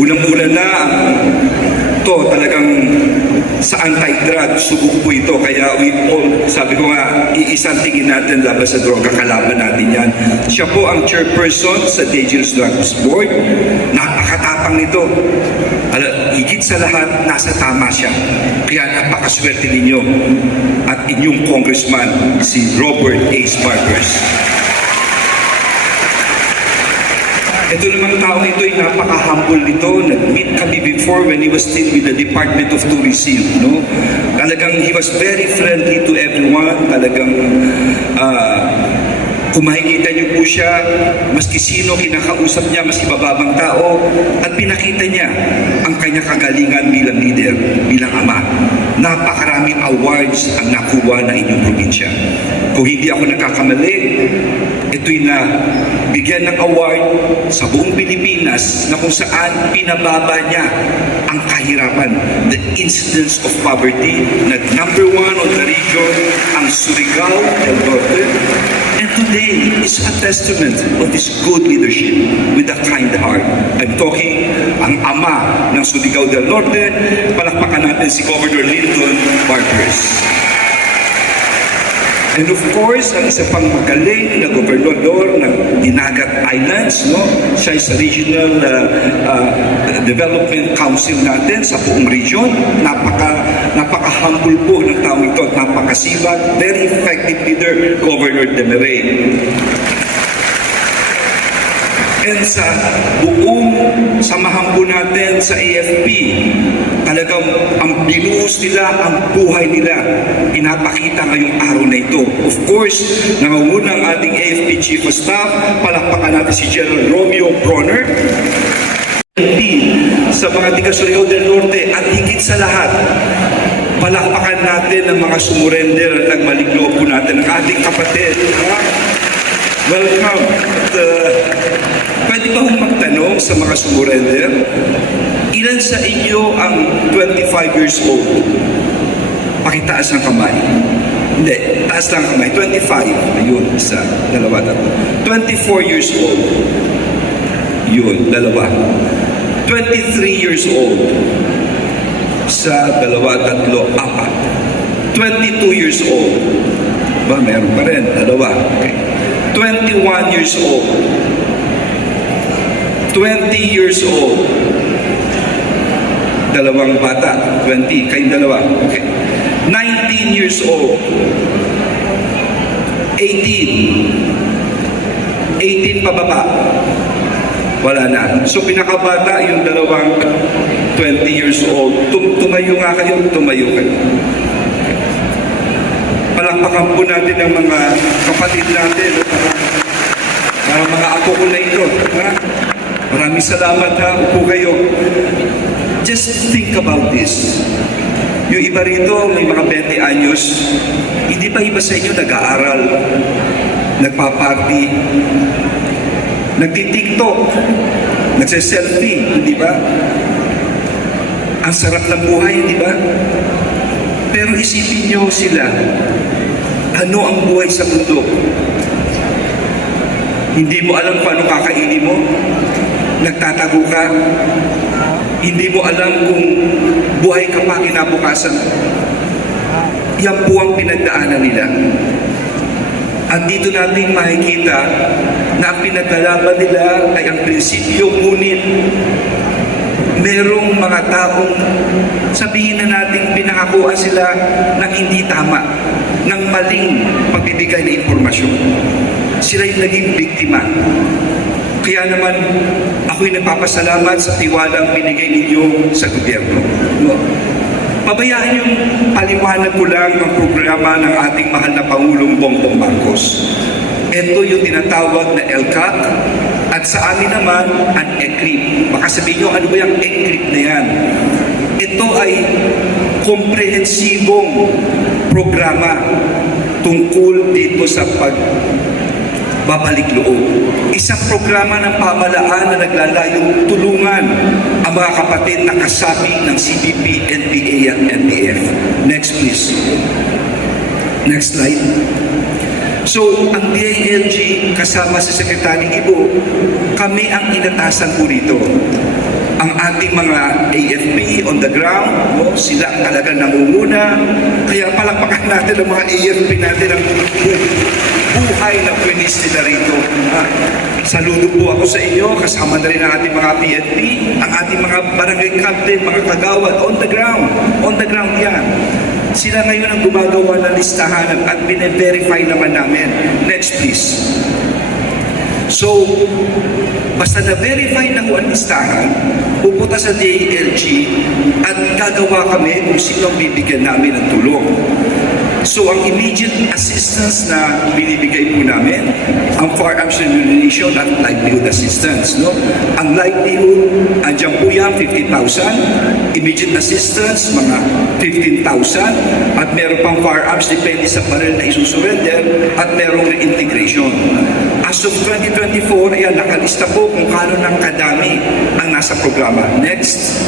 Unang-una na, to talagang sa anti-drug, subok po ito. Kaya sabi ko nga, iisang tingin natin laban sa droga, kalaban natin yan. Siya po ang chairperson sa Dangerous Drugs Board. Napakatapang nito. Higit sa lahat, nasa tama siya. Kaya napakaswerte ninyo at inyong congressman, si Robert A. Sparkers. Ito namang tao nito ay napaka-humble nito. Nag-meet kami before when he was still with the Department of Tourism. No? Talagang he was very friendly to everyone. Talagang kung makikita niyo po siya, maski sino kinakausap niya, maski bababang tao, at pinakita niya ang kanyang kagalingan bilang leader, bilang ama. Napakaraming awards ang nakuha ng inyong probinsya. Kung hindi ako nagkakamali, ito'y na bigyan ng award sa buong Pilipinas na kung saan pinababa niya ang kahirapan, the incidence of poverty, na #1 on the region, ang Surigao del Norte. And today is a testament of his good leadership with a kind heart. I'm talking ang ama ng Surigao del Norte. Palakpakan natin si Governor Lyndon Barters. And of course, ang isa pang magaling na gobernador ng Dinagat Islands, no? Siya ay sa Regional Development Council natin sa buong region. Napaka-humble po ng taong ito at napakasibag, very effective leader, Governor Demaray. And sa buong samahan po natin sa AFP, talagang ang binuhos nila, ang buhay nila, pinapakita ngayong araw na ito. Of course, nangunguna ang ating AFP Chief of Staff, palakpakan natin si General Romeo Bronner. Sa mga tiga Surigao del Norte at higit sa lahat, palakpakan natin ang mga sumurender at nagmaligloob po natin, ang ating kapatid. Welcome. Pwede ba hong magtanong sa mga sumurender? Ilan sa inyo ang 25 years old? Pakitaas ng kamay. Hindi, taas lang kamay. 25. Ayun, isa, dalawa, tatlo. 24 years old. Yun, dalawa. 23 years old. Isa, dalawa, tatlo, apat. 22 years old. Ba, meron pa rin. Dalawa. Okay. 21 years old. 20 years old. Dalawang bata. 20. Kayong dalawa. Okay. 19 years old. 18. 18 pababa. Wala na. So pinakabata yung dalawang 20 years old. Tumayo nga kayo. Tumayo kayo. Palakpakan po natin ang mga kapatid natin. Para mga apo ko na ito. Ha? Maraming salamat ha. Upo kayo. Just think about this. Yung iba rito, may mga 20 anyos. Hindi pa iba sa inyo nag-aaral, nagpa-party, nagti-TikTok, nagse-selfie, di ba? Ang sarap ng buhay, di ba? Pero isipin nyo sila, ano ang buhay sa mundo? Hindi mo alam paano kakainin mo? Nagtatago ka? Hindi mo alam kung buhay ka pa kinabukasan? Yan po ang pinagdaanan nila. At dito natin makikita na ang pinaglalaban nila ay ang prinsipyo, ngunit merong mga taong sabihin na natin pinakakuha sila ng hindi tama, ng maling pagbibigay ng impormasyon. Sila yung naging biktima. Kaya naman, ako'y nagpapasalamat sa tiwalang binigay ninyo sa gobyerno. No? Pabayaan yung paliwanag ko lang ang programa ng ating mahal na Pangulong Bongbong Marcos. Ito yung tinatawag na LCAC at sa amin naman ang ECRIP. Baka sabihin nyo, ano ba yung ECRIP na yan? Ito ay komprehensibong programa tungkol dito sa babalik loob. Isang programa ng pamahalaan na naglalayong tulungan ang mga kapatid na kasapi ng CBP, NPA at NDF. Next please. Next slide. So, ang DILG kasama si Secretary Ibo, kami ang inatasan po rito ang ating mga AFP on the ground, no? Sila talaga nangunguna. Kaya palakpakan natin ang mga AFP natin ang buhay na pulis nila rito. Saludo po ako sa inyo, kasama na rin ang ating mga PNP, ang ating mga barangay captain, mga kagawad, on the ground yan. Sila ngayon ang gumagawa ng listahan at bine-verify naman namin. Next please. So, basta na-verify na ho ang listahan, pupunta sa DILG at gagawa kami kung sino ang bibigyan namin ng tulong. So, ang immediate assistance na binibigay po namin, ang firearms remuneration at livelihood assistance. No? Ang livelihood, andyan po yan, 50,000. Immediate assistance, mga 15,000. At meron pang firearms, depende sa baril na isusurrender. At merong reintegration. As of 2024, ayan, nakalista po kung kano ng kadami ang nasa programa. Next.